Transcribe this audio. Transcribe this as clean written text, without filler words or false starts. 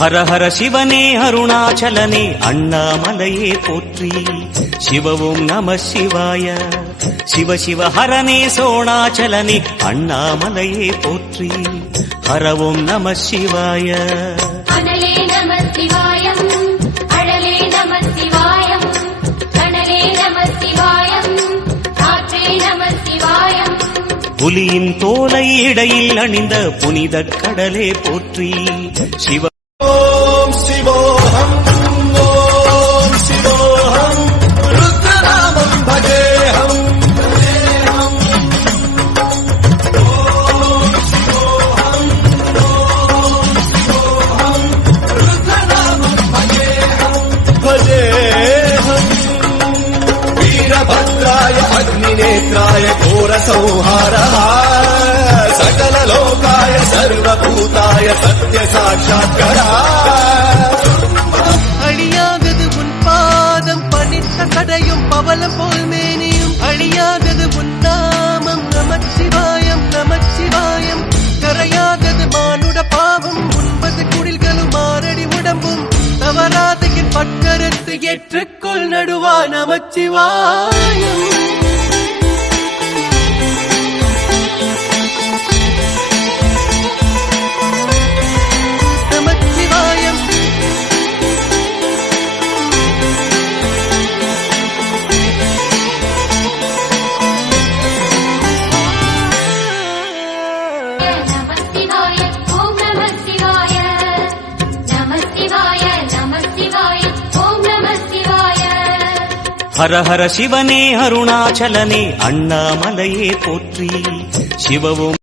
ஹர ஹர சிவனே அருணாச்சலனே அண்ணாமலையே போற்றி. சிவவும் நம சிவாய. சிவ சிவ ஹரனே சோணாச்சலனே அண்ணாமலையே போற்றி. ஹரவும் நம சிவாய. அனலே நம சிவாயம், அழலே நம சிவாயம், கனலே நம சிவாயம், காற்றே நம சிவாயம். புலியின் தோலை இடையில் அணிந்த புனித கடலே போற்றி. சிவ ஓம் சிவோஹம் ஓம் சிவோஹம் ருத்ரநாமம் பஜேஹம். ஓம் சிவோஹம் ஓம் சிவோஹம் ருத்ரநாமம் பஜேஹம் பஜேஹம். வீரभद्राय अग्निनेत्राय घोरसंहारः सकललोकाय सर्वभूताय सत्यसाक्षात्करा. அழியாதது உன் பாதம் பணித்த கடையும் பவளம் போல் மேனியும் அழியாதது உன் நாமம் நமச்சிவாயம் நமச்சிவாயம். கரையாதது மானுட பாவம் 9 குடில்களும் 6 அடி உடம்பும் தவறாத என் பட்டரத்து ஏற்றுக்கொள் நடுவா நமச்சிவாயம். நமச்சிவாயம். நம சிவாய, ஓம் நம சிவாய, நம சிவாய, நம சிவாய, ஓம் நம சிவாய. ஹர ஹர சிவனே அருணாச்சலனே அண்ணாமலையே போற்றி. சிவவும்